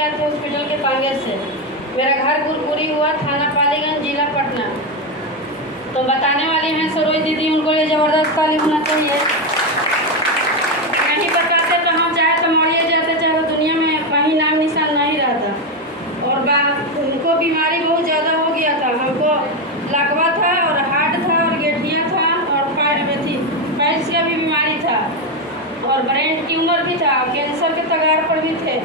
के आए थे हॉस्पिटल के कांग्रेस से। मेरा घर गुरपुरी हुआ, थाना पालीगंज, जिला पटना। तो बताने वाली हैं सरोज दीदी, उनको ये ज़बरदस्त ताली होना चाहिए। नहीं बताते तो हम चाहे तो मरिए जाते, चाहे तो दुनिया में कहीं नाम निशान नहीं रहता। और उनको बीमारी बहुत ज़्यादा हो गया था। हमको लकवा था और हार्ट था और गेठिया था और पैल्स का भी बीमारी था और ब्रेन ट्यूमर भी था, कैंसर के तगार पर भी थे।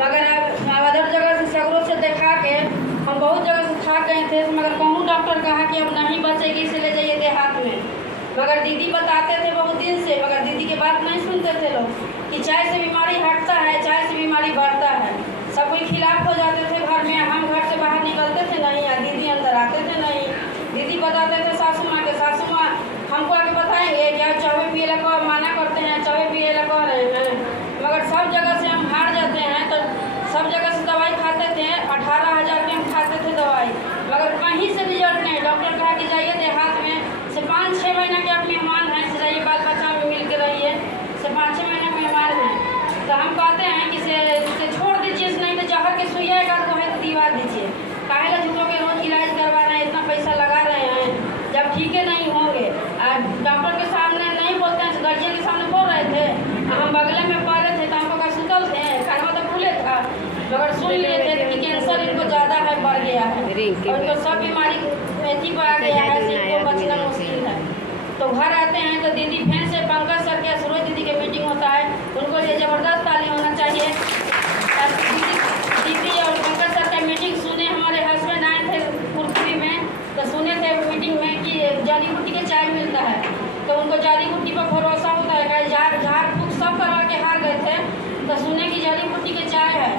मगर अब अदर जगह से सगरों से दिखा के हम बहुत जगह से थक गए थे, मगर कहूँ डॉक्टर कहा कि अब नहीं बचेगी, इसे ले जाइए देहात में। मगर दीदी बताते थे बहुत दिन से, मगर दीदी की बात नहीं सुनते थे लोग कि चाय से बीमारी हटता है, चाय से बीमारी बढ़ता है। सब कोई खिलाफ हो जाते थे घर में। हम घर से बाहर निकलते थे नहीं, या दीदी अंदर आते थे नहीं। दीदी बताते थे सासू माँ के, सासू माँ हमको आके बताएंगे क्या चाहे पिए लगा माना करते हैं, चाहे पिए लगा रहे हैं। मगर सब जगह से हम हार जाते हैं, तो सब जगह से दवाई खाते थे। 18,000 की हम खाते थे दवाई, मगर कहीं से रिजल्ट नहीं। डॉक्टर कहा कि जाइए देहात में, से 5-6 महीना के आप मेहमान हैं, से जाइए बाल बच्चा में मिल के रहिए, से 5-6 महीना मेहमान हैं। तो हम कहते हैं कि से छोड़ दीजिए, नहीं तो जहर के सुइया का तो है दिवा दीजिए। काहे ला झूठों के रोज इलाज करवा रहे हैं, इतना पैसा लगा रहे हैं, जब ठीक है नहीं होंगे। डॉक्टर के सामने नहीं बोलते हैं, गार्जियन के सामने बोल रहे थे। हम बगले में पड़ रहे थे तो हमको क्या सुतल थे, खाना तो खुले था, मगर सुन लिए थे कि कैंसर इनको ज़्यादा है, बढ़ गया है और इनको सब बीमारी एथी पर आ गया है, इनको बचना मुश्किल है। तो घर आते हैं तो दीदी फिर से पंकज सर के सरोज दीदी के मीटिंग होता है, उनको ये ज़बरदस्त ताली होना चाहिए। दीदी और पंकज सर का मीटिंग सुने, हमारे हस्बैंड आए थे कुरकुरी में, तो सुने थे मीटिंग में कि जड़ी बूटी के चाय मिलता है। तो उनको जड़ी बूटी पर भरोसा होता है, झाड़ फूक सब करवा के हार गए थे, तो सुने कि जड़ी बूटी के चाय है,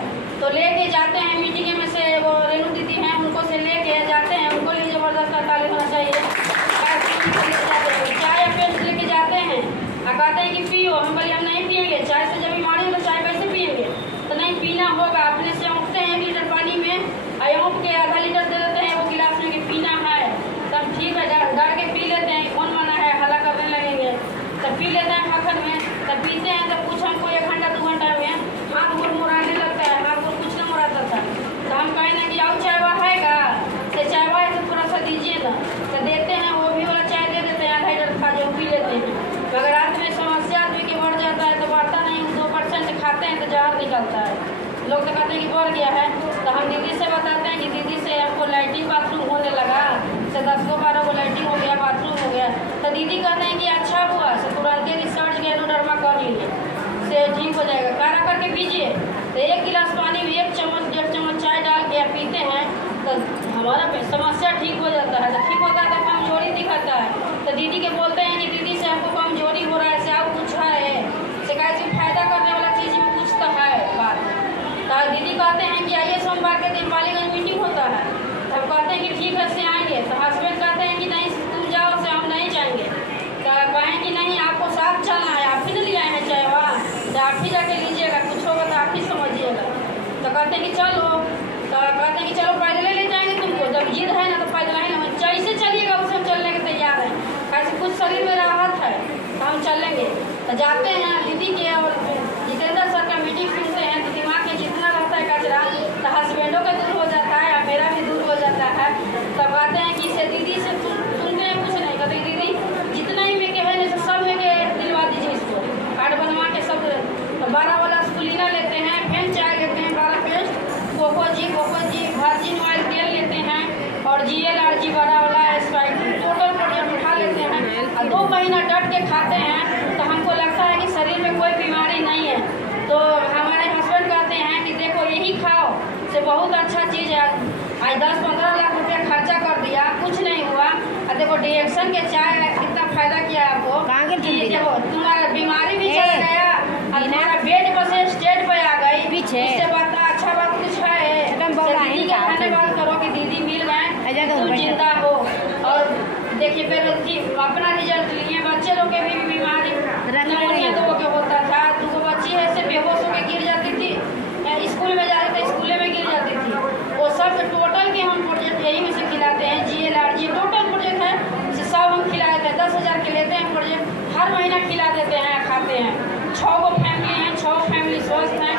तो लेके जाते हैं। मीटिंग में से वो रेणु दीदी हैं, उनको से लेके जाते हैं, उनको लिए ज़बरदस्त ताली होना चाहिए। चाय पेस्ट लेके जाते हैं और कहते हैं कि पियो। हम बोले हम नहीं पिएंगे, चाय से जब बीमारी हो तो चाय कैसे पिएंगे, तो नहीं पीना होगा। अपने से औंकते हैं 1 लीटर पानी में, औंक के आधा लीटर दे देते हैं वो गिलास में कि पीना है, तब ठीक है डर के पी लेते हैं। कौन मना है, हल्ला करने लगेंगे, तब पी लेते हैं मक्खन में। तब पीते हैं तो कुछ हमको 1 घंटा 2 घंटा में हाथ गोड़ मुड़ाने लगता है, हाथ गोड़ कुछ नहीं मुड़ाता था। तो हम कहें ना कि आओ चाय है, तो चाय है तो थोड़ा सा दीजिए ना, तो देते हैं, वो भी वाला चाय दे देते हैं, 1.5 लीटर खा जो पी लेते हैं। मगर रात में समस्या आदमी के बढ़ जाता है, तो बढ़ता नहीं, 2% खाते हैं तो जहर निकलता है। लोग तो कहते हैं कि बढ़ गया है, तो हम दीदी से बताते हैं कि दीदी से हमको लैट्रिन बाथरूम होने लगा, से 10-12 को लैट्रिन हो गया, बाथरूम हो गया। तो दीदी कहते हैं कि अच्छा हुआ, से तुरंत रिसर्च गैनोडर्मा कर लीजिए, से ठीक हो जाएगा। काढ़ा करके पीजिए, तो 1 गिलास पानी में 1 चम्मच 1.5 चम्मच चाय डाल के पीते हैं, तो हमारा समस्या ठीक हो जाता है। तो ठीक होता है तो कमजोरी दिखाता है, तो दीदी के बोलते हैं कि दीदी से हमको कमजोरी हो रहा है, से आप कुछ है शिकायत से फायदा करने वाला चीज़ में कुछ तो है बात। तो दीदी कहते हैं कि आइए सोमवार के दिन पालीगंज मीटिंग होता है। तो हम कहते हैं कि ठीक है से आएंगे, तो हस्बैंड कहते हैं कि नहीं तुम जाओ, से हम नहीं जाएंगे। तो कहें कि नहीं आपको साथ चलना है, आप ही नहीं ले आए हैं चाहे वहाँ, तो आप ही जाके लीजिएगा, कुछ होगा तो आप ही समझिएगा। तो कहते हैं कि चलो, तो कहते हैं कि चलो पैदल ले जाएंगे तुमको, जब जिद है ना तो पैदल ही ना, जैसे चलिएगा उससे हम चलने के तैयार हैं, कैसे कुछ शरीर में राहत है तो हम चलेंगे। तो जाते हैं दीदी के और जितेंद्र सर का मीटिंग सुनते हैं, तो दिमाग में जितना रहता है कचरा तो हस्बैंडों का दूर हो जाता है और मेरा भी दूर हो जाता है। तब कहते हैं कि इसे दीदी से सुनते हैं, कुछ नहीं कहते दीदी जितना ही में के है ना सब में के दिलवा दीजिए, इसको कार्ड बनवा के सब। तो 12 वाला स्कूलिना लेते हैं, फिर चाय लेते हैं 12 पेस्ट, कोको जी वर्जिन ऑयल तेल लेते हैं, और GLRG बड़ा वाला स्प्राइट टोटल प्रोडक्ट उठा लेते हैं और 2 महीना डट के खाते हैं, तो हमको लगता है कि शरीर में कोई बीमारी नहीं है। तो हमारे हस्बैंड कहते हैं कि देखो यही खाओ, से बहुत अच्छा चीज़ है। आज 10-15 लाख रुपया खर्चा कर दिया, कुछ नहीं हुआ। और देखो डिएक्शन के चाय कितना फायदा किया आपको, देखो तुम्हारा बीमारी भी चला गया और तुम्हारा बेड पर से स्टेट पर आ गई पीछे। इससे बात अच्छा बात कुछ है, दीदी का धन्यवाद करो कि दीदी मिल गए, तुम जिंदा हो। और देखिए फिर अपना रिजल्ट लिए, बच्चे लोग के भी बीमारी निमोनिया 2 के होता था, 2 बच्ची है से बेहोश होकर गिर जाती थी, स्कूल में जाते थे स्कूल में गिर जाती थी। वो सब टोटल के हम प्रोजेक्ट यही में से खिलाते हैं, GLRG टोटल प्रोजेक्ट है, सब हम खिलाए थे। 10,000 के लेते हैं प्रोजेक्ट, हर महीना खिला देते हैं, खाते हैं। 6 फैमिली हैं, 6 फैमिली स्वस्थ हैं।